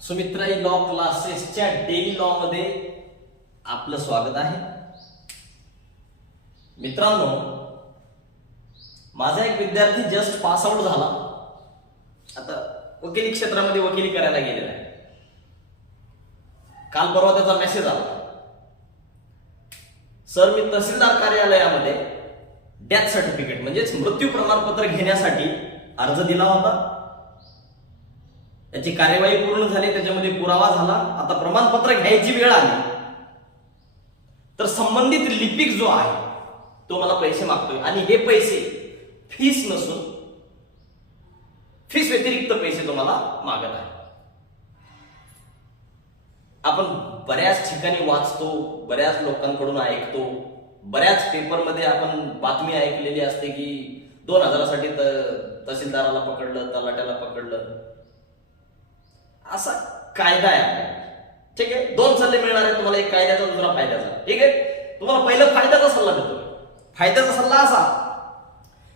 सुमित्राई law क्लासेसच्या daily law मध्ये आपलं स्वागत आहे. मित्रांनो, माझा एक विद्यार्थी जस्ट पास आउट झाला. आता वकिली क्षेत्रामध्ये वकिली करायला गेलेला आहे. काल परवा त्याचा मेसेज आला, सर मी तहसीलदार कार्यालयामध्ये डेथ सर्टिफिकेट म्हणजेच मृत्यू प्रमाणपत्र घेण्यासाठी अर्ज दिला होता. त्याची कार्यवाही पूर्ण झाली, त्याच्यामध्ये पुरावा झाला. आता प्रमाणपत्र घ्यायची वेळ आली तर संबंधित लिपिक जो आहे तो मला पैसे मागतोय आणि हे पैसे फीस नसून फीस व्यतिरिक्त पैसे तो मला मागत आहे. आपण बऱ्याच ठिकाणी वाचतो, बऱ्याच लोकांकडून ऐकतो, बऱ्याच पेपरमध्ये आपण बातमी ऐकलेली असते की 2000 साठी तहसीलदाराला पकडलं, तलाट्याला पकडलं. असा कायदा आहे. ठीक आहे, 2 सल्ले मिळणार आहेत तुम्हाला, एक कायद्याचा दुसरा फायद्याचा. ठीक आहे, तुम्हाला पहिलं फायद्याचा सल्ला देतो. फायद्याचा सल्ला असा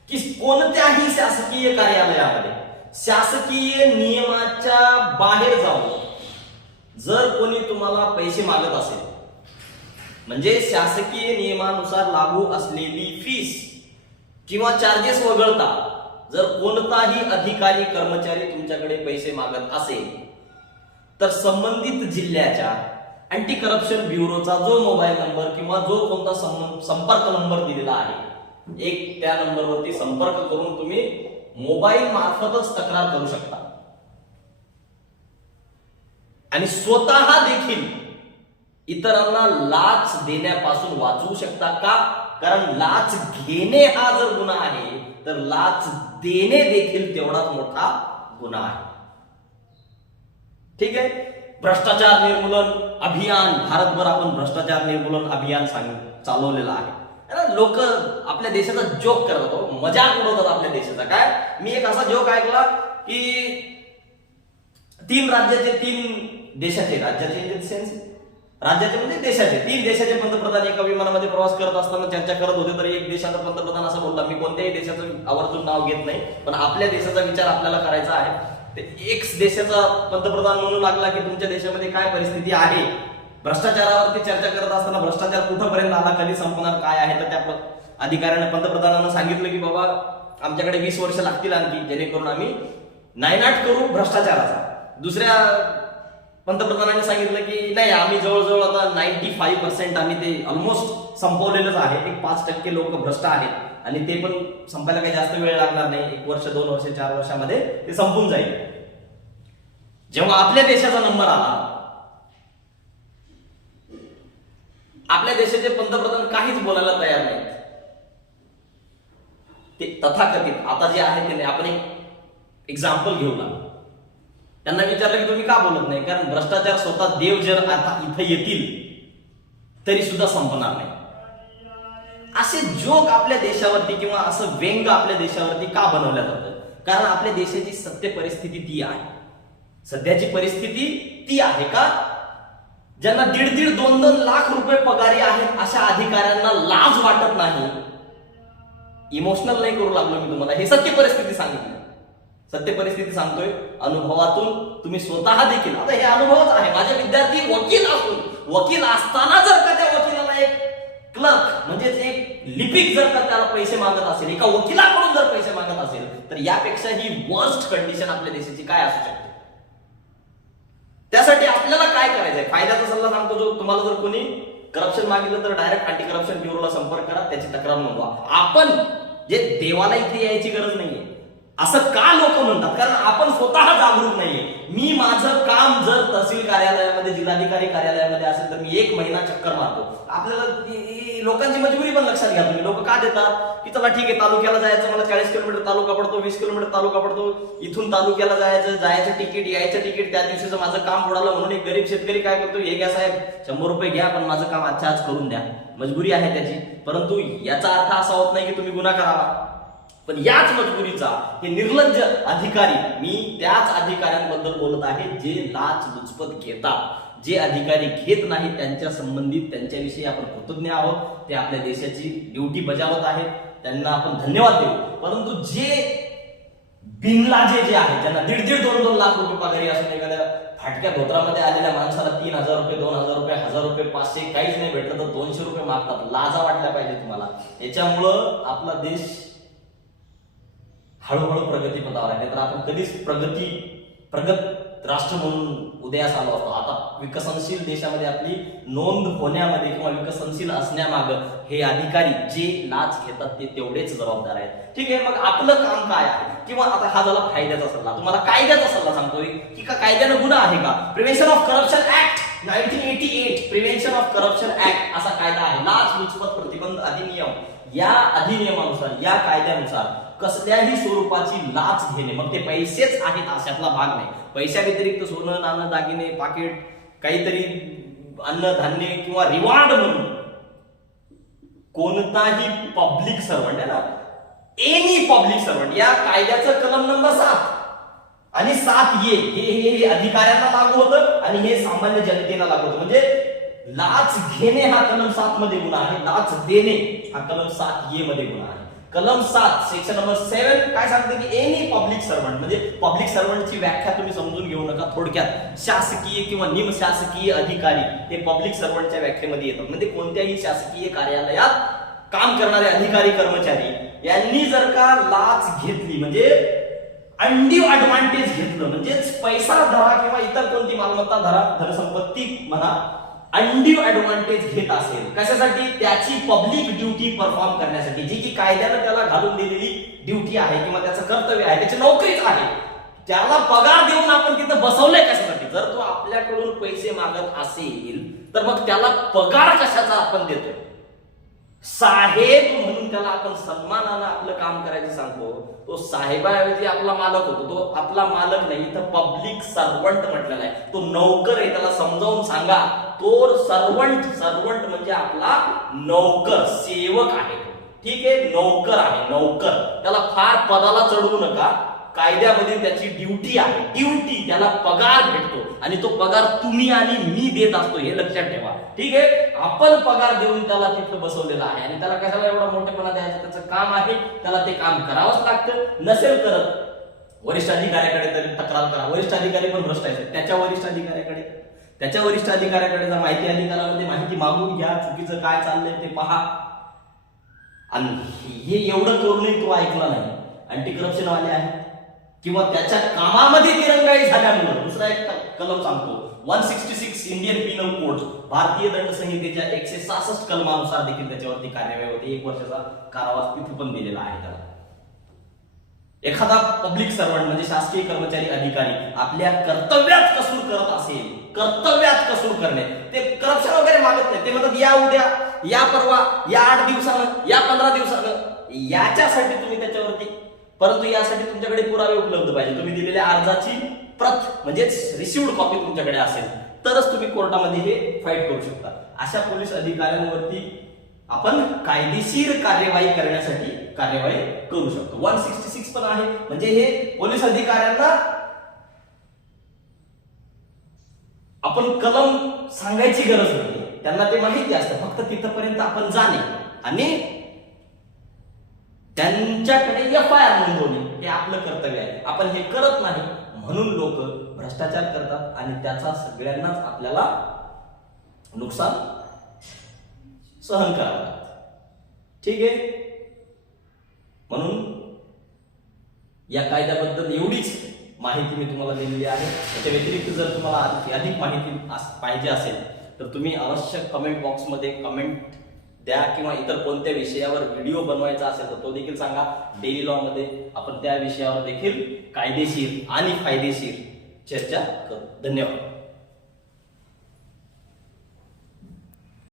की कोणत्याही शासकीय कार्यालयामध्ये शासकीय नियमाच्या बाहेर जाऊन जर कोणी तुम्हाला पैसे मागत असेल, म्हणजे शासकीय नियमानुसार लागू असलेली फीस किंवा चार्जेस वगळता जर कोणताही अधिकारी कर्मचारी तुमच्याकडे पैसे मागत असेल तर संबंधित जिल्ह्याच्या अँटी करप्शन ब्युरोचा जो मोबाईल नंबर किंवा जो कोणता संपर्क नंबर दिलेला आहे, एक त्या नंबरवरती संपर्क करून तुम्ही मोबाईल मार्फतच तक्रार करू शकता आणि स्वतः देखील इतरांना लाच देण्यापासून वाचवू शकता. का? कारण लाच घेणे हा जर गुन्हा आहे तर लाच देणे देखील तेवढाच मोठा गुन्हा आहे. ठीक आहे, भ्रष्टाचार निर्मूलन अभियान, भारतभर आपण भ्रष्टाचार निर्मूलन अभियान चालवलेलं आहे. लोक आपल्या देशाचा जोक करत होतो, मजाक उडवतात आपल्या देशाचा. काय, मी एक असा जोक ऐकला की 3 राज्याचे 3 देशाचे, राज्याचे म्हणजे देशाचे 3 देशाचे पंतप्रधान एका विमानामध्ये प्रवास करत असताना चर्चा करत होते. तर एक देशाचा पंतप्रधान असं बोलला, मी कोणत्याही देशाचं आवर्जून नाव घेत नाही, पण आपल्या देशाचा विचार आपल्याला करायचा आहे. ते एक देशाचा पंतप्रधान म्हणू लागला की तुमच्या देशामध्ये काय परिस्थिती आहे. भ्रष्टाचारावरती चर्चा करत असताना भ्रष्टाचार कुठपर्यंत आला, कधी संपणार, काय आहे. तर त्या अधिकाऱ्याने पंतप्रधानांना सांगितलं की बाबा आमच्याकडे 20 वर्ष लागतील आणखी, जेणेकरून आम्ही नायनाट करू भ्रष्टाचाराचा. दुसऱ्या पंतप्रधानांनी सांगितलं की नाही, आम्ही जवळजवळ आता 95% आम्ही ते ऑलमोस्ट संपवलेलंच आहे. एक 5% लोक भ्रष्ट आहेत आणि ते पण संपायला काही जास्त वेळ लागणार नाही. 1 वर्ष, 2 वर्ष, 4 वर्षामध्ये ते संपून जाईल. जेव्हा आपल्या देशाचा नंबर आला, आपल्या देशाचे पंतप्रधान काहीच बोलायला तयार नाहीत. ते तथाकथित आता जे आहे ते नाही. आपण एक एक्झाम्पल घेऊ ना, त्यांना विचारलं की तुम्ही का बोलत नाही, कारण भ्रष्टाचार स्वतः देव जर आता इथं येतील तरी सुद्धा संपणार नाही. असे जोक आपल्या देशावरती किंवा असं व्यंग आपल्या देशावरती का बनवलं जातं? कारण आपल्या देशाची सत्य परिस्थिती ती आहे. सध्याची परिस्थिती ती आहे का ज्यांना 1.5-1.5, 2-2 लाख रुपये पगारी आहेत अशा अधिकाऱ्यांना लाज वाटत नाही. इमोशनल नाही करू लागलो मी तुम्हाला, हे सत्य परिस्थिती सांगितली. सत्य परिस्थिती सांगतोय अनुभवातून. तुम्ही स्वतः देखील, आता हे अनुभवच आहे. माझे विद्यार्थी वकील असून, वकील असताना जर का त्या वकिलाला एक क्लर्क म्हणजेच एक लिपिक जर का त्याला पैसे मागत असेल, एका वकिलाकडून जर पैसे मागत असेल, तर यापेक्षा ही वर्स्ट कंडिशन आपल्या देशाची काय असू शकते. त्यासाठी आपल्याला काय करायचंय, फायद्याचा सल्ला सांगतो. जो तुम्हाला जर कोणी करप्शन मागितलं तर डायरेक्ट अँटी करप्शन ब्युरोला संपर्क करा, त्याची तक्रार नोंदवा. आपण जे देवाला इथे यायची गरज नाहीये असं का लोक म्हणतात, कारण आपण स्वतः जागरूक नाहीये. मी माझं काम जर तहसील कार्यालयामध्ये, जिल्हाधिकारी कार्यालयामध्ये असेल तर मी 1 महिना चक्कर मारतो. आपल्याला लोकांची मजबुरी पण लक्षात घ्या तुम्ही. लोक का देतात की चला ठीक आहे, तालुक्याला जायचं, मला 40 किलोमीटर तालुका पडतो, 20 किलोमीटर तालुका पडतो, इथून तालुक्याला जायचं तिकीट, यायचं तिकीट, त्या दिवशीचं माझं काम बुडालं म्हणून एक गरीब शेतकरी काय करतो, हे घ्या साहेब 100 रुपये घ्या, पण माझं काम आजच्या आज करून द्या. मजबुरी आहे त्याची. परंतु याचा अर्थ असा होत नाही की तुम्ही गुन्हा करावा. पण याच मजबुरीचा हे निर्लज्ज अधिकारी, मी त्याच अधिकाऱ्यांबद्दल बोलत आहे जे लाच लुचपत घेतात. जे अधिकारी घेत नाही त्यांच्या संबंधित त्यांच्याविषयी आपण कृतज्ञ आहोत. ते आपल्या देशाची ड्युटी बजावत आहेत, त्यांना आपण धन्यवाद देऊ. परंतु जे बिनलाजे जे आहेत, ज्यांना 1.5-1.5, 2-2 लाख रुपये पगारी असून एखाद्या फाटक्या धोत्रामध्ये आलेल्या माणसाला 3,000 रुपये, 2,000 रुपये, 1,000 रुपये, 500 काहीच नाही भेटलं तर 200 रुपये मागतात. लाजा वाटल्या पाहिजे तुम्हाला. याच्यामुळं आपला देश हळूहळू प्रगतीपथावर आहे. तर आपण कधीच प्रगत राष्ट्र म्हणून उदयास आलो असतो. आता विकसनशील देशामध्ये आपली नोंद होण्यामध्ये किंवा विकसनशील असण्यामागं हे अधिकारी जे लाच घेतात ते तेवढेच जबाबदार आहेत. ठीक आहे, मग आपलं काम काय आहे? किंवा आता हा झाला फायद्याचा सल्ला. तुम्हाला कायद्याचा सल्ला सांगतोय की का कायद्यानं गुन्हा आहे का? Prevention of corruption act 1988, prevention of corruption act असा कायदा आहे. लाचलुचपत प्रतिबंध अधिनियम. या अधिनियमानुसार, या कायद्यानुसार कसल्याही स्वरूपाची लाच घेणे, मग ते पैसेच आहेत अशातला भाग नाही, पैशा व्यतिरिक्त सोनं, नाणं, दागिने, पाकिट, काहीतरी अन्न धान्य किंवा रिवॉर्ड म्हणून कोणताही पब्लिक सर्वंट आहे ना, एनी पब्लिक सर्वंट, या कायद्याचं कलम नंबर 7 आणि 7A हे अधिकाऱ्यांना लागू होतं आणि हे सामान्य जनतेला लागू होतं. म्हणजे लाच घेणे हा कलम 7 मध्ये गुन्हा आहे, लाच देणे हा कलम 7A मध्ये गुन्हा आहे. कलम 7 सेक्शन नंबर 7 काय सांगते की एनी पब्लिक सर्वंट, म्हणजे पब्लिक सर्वंटची व्याख्या तुम्ही समजून घेऊ नका, थोडक्यात शासकीय किंवा निमशासकीय अधिकारी हे पब्लिक सर्वंटच्या व्याख्येमध्ये येतात. म्हणजे कोणत्याही शासकीय कार्यालयात काम करणारे अधिकारी कर्मचारी यांनी जर का लाच घेतली, म्हणजे अनड्यू ऍडव्हान्टेज घेतलं, म्हणजे पैसा धरा किंवा इतर कोणती मालमत्ता धरा, धनसंपत्ती म्हणा, अनड्यू ऍडव्हान्टेज घेत असेल कशासाठी? त्याची पब्लिक ड्युटी परफॉर्म करण्यासाठी, जी की कायद्यानं त्याला घालून दिलेली ड्युटी आहे किंवा त्याचं कर्तव्य आहे, त्याची नोकरीच आहे. त्याला पगार देऊन आपण तिथं बसवलंय कशासाठी? जर तो आपल्याकडून पैसे मागत असेल तर मग त्याला पगार कशाचा आपण देतोय? साहेब म्हणून त्याला आपण सन्मानानं आपलं काम करायचं सांगतो. तो साहेबाऐवजी आपला मालक होतो. तो आपला मालक नाही, तर पब्लिक सर्वंट म्हटलेला आहे. तो नौकर आहे, त्याला समजावून सांगा. तो सर्वंट म्हणजे आपला नौकर, सेवक आहे. ठीक आहे, नौकर आहे, नौकर. त्याला फार पदाला चढवू नका. कायद्यामध्ये त्याची ड्युटी आहे, ड्युटी, त्याला पगार भेटतो आणि तो पगार तुम्ही आणि मी देत असतो, हे लक्षात ठेवा. ठीक आहे, आपण पगार देऊन त्याला तिथं बसवलेला आहे आणि त्याला कशाला एवढा मोठेपणा द्यायचा? त्याचं काम आहे, त्याला ते काम करावंच लागतं. नसेल करत वरिष्ठ अधिकाऱ्याकडे तरी तक्रार करा. वरिष्ठ अधिकारी पण भ्रष्ट आहेत, त्याच्या वरिष्ठ अधिकाऱ्याकडे जा, माहिती अधिकारामध्ये माहिती मागून घ्या, चुकीचं काय चाललंय ते पहा. आणि हे एवढं करूनही तो ऐकला नाही. अँटी करप्शन वाले आहेत किंवा त्याच्या कामामध्ये दिरंगाई झाल्यामुळे दुसरा एक कलम सांगतो, 166 इंडियन पिनल कोड, भारतीय दंड संहितेच्या 166 कलमानुसार देखील त्याच्यावरती कार्यवाही होती. 1 वर्षाचा कारावास तिथे पण दिलेला आहे त्याला. एखादा पब्लिक सर्वंट म्हणजे शासकीय कर्मचारी अधिकारी आपल्या कर्तव्यात कसूर करत असेल, कर्तव्यात कसूर करणे, ते करप्शन वगैरे मागत नाही. ते म्हणतात या उद्या, या परवा, या 8 दिवसानं, या 15 दिवसानं, याच्यासाठी तुम्ही त्याच्यावरती, परंतु यासाठी तुमच्याकडे पुरावे उपलब्ध पाहिजे. तुम्ही दिलेल्या अर्जाची प्रत म्हणजेच रिसिव्ड कॉपी तुमच्याकडे असेल तरच तुम्ही कोर्टामध्ये हे फाईट करू शकता. अशा पोलीस अधिकाऱ्यांवरती आपण कायदेशीर कार्यवाही करण्यासाठी कार्यवाही करू शकतो. 166 पण आहे, म्हणजे हे पोलीस अधिकाऱ्यांना आपण कलम सांगायची गरज नाही, त्यांना ते माहिती असतं. फक्त तिथपर्यंत आपण जाणे आणि त्यांच्याकडे FIR नोंदवणे हे आपलं कर्तव्य आहे. आपण हे करत नाही म्हणून लोक भ्रष्टाचार करतात आणि त्याचा सगळ्यांनाच आपल्याला नुकसान सहन करावं लागतं. ठीक आहे, म्हणून या कायद्याबद्दल एवढीच माहिती मी तुम्हाला दिलेली आहे. त्याच्या व्यतिरिक्त जर तुम्हाला अधिक माहिती पाहिजे असेल तर तुम्ही अवश्य कमेंट बॉक्समध्ये कमेंट द्या किंवा इतर कोणत्या विषयावर व्हिडिओ बनवायचा असेल तर तो देखील सांगा. डेली लॉ मध्ये आपण त्या विषयावर देखील कायदेशीर आणि फायदेशीर चर्चा करू. धन्यवाद.